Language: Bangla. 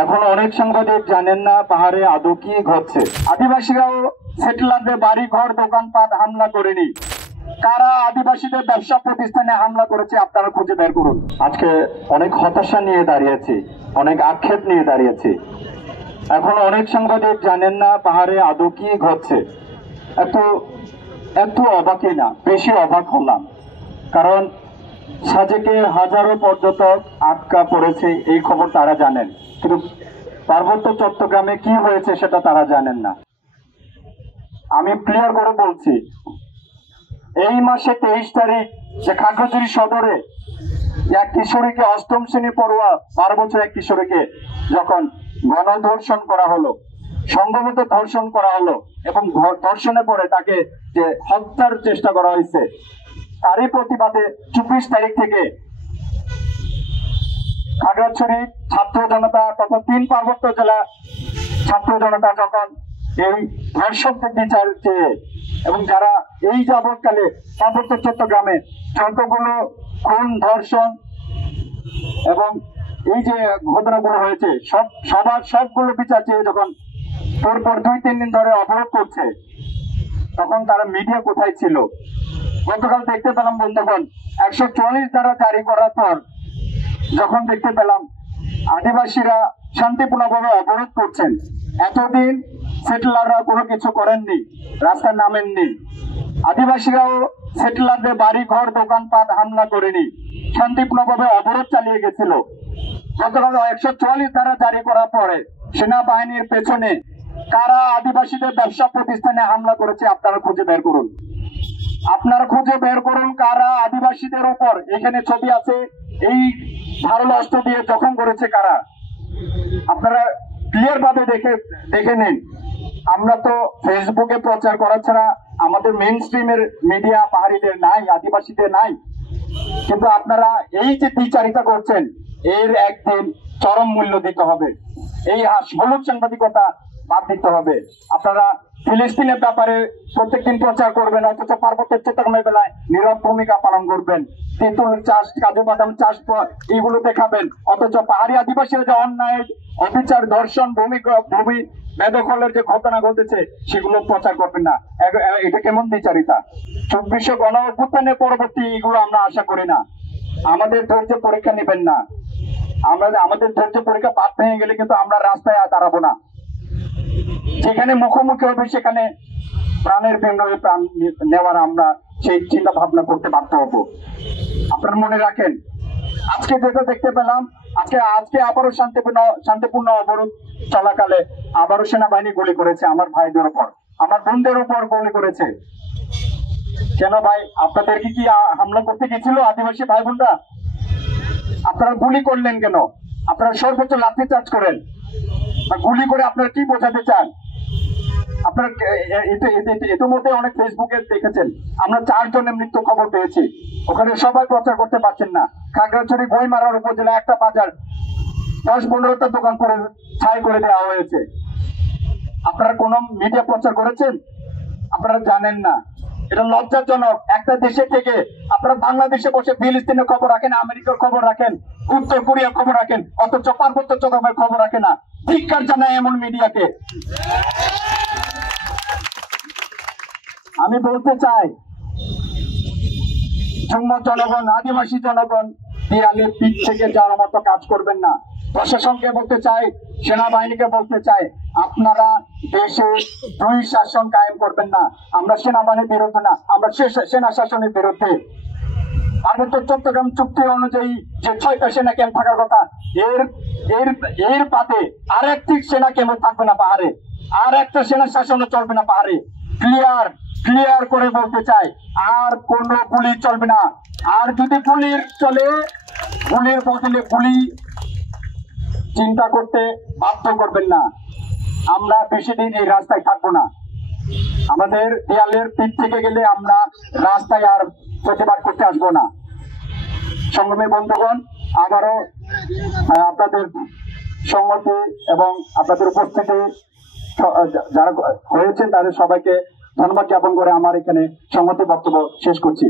এখন অনেক সাংবাদিক জানেন না পাহাড়ে আদৌ কি ঘটছে। আদিবাসীরাও সেটেলারদের বাড়ি ঘর দোকানপাট হামলা করেনি, কারা আদিবাসীদের ব্যবসা প্রতিষ্ঠানে হামলা করেছে আপনারা খুঁজে বের করুন। আজকে অনেক হতাশা নিয়ে দাঁড়িয়েছি, অনেক আক্ষেপ নিয়ে দাঁড়িয়েছি। এখন অনেক সাংবাদিক জানেন না পাহাড়ে আদৌ কি ঘটছে। এত অবাকই না, বেশি অবাক হলাম। কারণ সাজেকে হাজারো পর্যটক আটকা পড়েছে এই খবর তারা জানেন, কিন্তু পার্বত্য চট্টগ্রামে কি হয়েছে সেটা তারা জানেন না। আমি ক্লিয়ার করে বলছি, এই মাসে 23 তারিখ যে খাগড়াছড়ি সদরে এক কিশোরীকে, অষ্টম শ্রেণী পড়ুয়া 12 বছর এক কিশোরীকে যখন গণধর্ষণ করা হলো, সংঘবদ্ধ ধর্ষণ করা হলো এবং ধর্ষণে পরে তাকে যে হত্যার চেষ্টা করা হয়েছে, তারই প্রতিবাদে 24 তারিখ থেকে খাগড়াছড়ি ছাত্র জনতা তথা 3 পার্বত্য জেলা ছাত্র জনতা যখন এই ধর্ষকদের বিচার চেয়ে এবং যারা এই যাবৎকালে পার্বত্য চট্টগ্রামে যতগুলো খুন, ধর্ষণ এবং এই যে ঘটনাগুলো হয়েছে সবগুলো বিচার চেয়ে যখন পরপর 2-3 দিন ধরে অবরোধ করছে, তখন তারা মিডিয়া কোথায় ছিল? গতকাল দেখতে পেলাম বন্ধুগণ, 144 ধারা জারি করার পর যখন দেখতে পেলাম আদিবাসীরা শান্তিপূর্ণভাবে অবরোধ করছেন, এতদিন সেটেলাররা কোনো কিছু করেননি, রাস্তায় নামেননি। আদিবাসীরাও সেটেলারদের বাড়ি ঘর দোকানপাট হামলা করেনি, শান্তিপূর্ণভাবে অবরোধ চালিয়ে গেছিল। গতকাল 144 ধারা জারি করার পরে সেনাবাহিনীর পেছনে কারা আদিবাসীদের ব্যবসা প্রতিষ্ঠানে হামলা করেছে আপনারা খুঁজে বের করুন। আপনারা খুঁজে বের করুন কারা আদিবাসীদের উপর, এখানে ছবি আছে, এই ধারালো অস্ত্র দিয়ে জখম করেছে কারা। আপনারা ক্লিয়ার ভাবে দেখে নিন। আমরা তো ফেসবুকে প্রচার করা ছাড়া আমাদের মেইন স্ট্রিমের মিডিয়া পাহাড়িদের নাই, আদিবাসীদের নাই, কিন্তু আপনারা এই যে দ্বিচারিতা করছেন এর একদিন চরম মূল্য দিতে হবে। এই হলুদ সাংবাদিকতা বাদ দিতে হবে। আপনারা ফিলিস্তিনের ব্যাপারে প্রত্যেকদিন প্রচার করবেন, অথচ পার্বত্য চট্টগ্রামের বেলায় নীরব ভূমিকা পালন করবেন। তেঁতুল চাষ, কাজু বাদাম চাষ এইগুলো দেখাবেন, অথচ পাহাড়ি আদিবাসীরা যে অন্যায়, অবিচার, ধর্ষণ, ভূমি বেদখলের যে ঘটনা ঘটেছে সেগুলো প্রচার করবেন না। এটা কেমন দ্বিচারিতা? 24 গণ অভ্যুত্থানের পরবর্তী এগুলো আমরা আশা করি না। আমাদের ধৈর্য পরীক্ষা নেবেন না। আমাদের ধৈর্য পরীক্ষা বাদ ভেঙে গেলে কিন্তু আমরা রাস্তায় দাঁড়াবো না। যেখানে মুখোমুখি হবে সেখানে প্রাণের বিনিময়ে প্রাণ নেওয়ার আমরা সেই চিন্তা ভাবনা করতে বাধ্য হবো। আপনারা মনে রাখেন, আজকে যেটা দেখতে পেলাম, আজকে আবারও শান্তিপূর্ণ অবরোধ চলাকালে আবারও সেনাবাহিনী গুলি করেছে আমার ভাইদের উপর, আমার বোনদের উপর গুলি করেছে। কেন ভাই? আপনাদেরকে কি হামলা করতে গেছিল আদিবাসী ভাই বোনরা? আপনারা গুলি করলেন কেন? আপনারা সর্বোচ্চ লাঠি চার্জ করেন, গুলি করে আপনারা কি বোঝাতে চান? আপনারা ইতিমধ্যে অনেক ফেসবুকে দেখেছেন, আমরা 4 জনের মৃত্যু খবর পেয়েছি। ওখানে সবাই প্রচার করতে পারছেন না। খাগড়াছড়ি বইমারার উপজেলা একটা বাজার 10-15টা দোকান করে ছাই করে দেওয়া হয়েছে। আপনারা কোন মিডিয়া প্রচার করেছেন? আপনারা জানেন না। এটা লজ্জাজনক। একটা দেশে থেকে আপনারা বাংলাদেশে বসে ফিলিস্তিনের খবর রাখেন, আমেরিকার খবর রাখেন, উত্তর কোরিয়ার খবর রাখেন, অথচ পার্বত্য চট্টগ্রামের খবর রাখে না। ধিক্কার জানাই এমন মিডিয়াকে। আমি বলতে চাই, জনগণ, আদিবাসী জনগণ দেয়ালের পিঠ থেকে যাওয়ার মতো কাজ করবেন না। প্রশাসনকে বলতে চাই, সেনাবাহিনীকে বলতে চাই, আপনারা দেশে 2 শাসন কায়েম করবেন না। আমরা সেনাবাহিনীর বিরুদ্ধে না, আমরা সেনা শাসনের বিরুদ্ধে। পার্বত্য চট্টগ্রাম চুক্তি অনুযায়ী যে 6টা সেনা ক্যাম্প থাকার কথা, এর পাতে আর একটি সেনা ক্যাম্প থাকবে না পাহাড়ে, আর একটা সেনা শাসনও চলবে না পাহাড়ে। ক্লিয়ার করে বলতে চাই, আর কোনো গুলি চলবে না। আর যদি গুলির চলে, গুলির বদলে গুলি চিন্তা করতে বাধ্য করবেন না। আমরা বেশি দিন এই রাস্তায় থাকবো না। আমাদের দেয়ালের পিঠ থেকে গেলে আমরা রাস্তায় আর প্রতিবাদ করতে আসবো না। সংগ্রামী বন্ধুগণ, আবারও আপনাদের সংগতি এবং আপনাদের উপস্থিতি যারা হয়েছেন তাদের সবাইকে ধন্যবাদ জ্ঞাপন করে আমার এখানে সংগতি বক্তব্য শেষ করছি।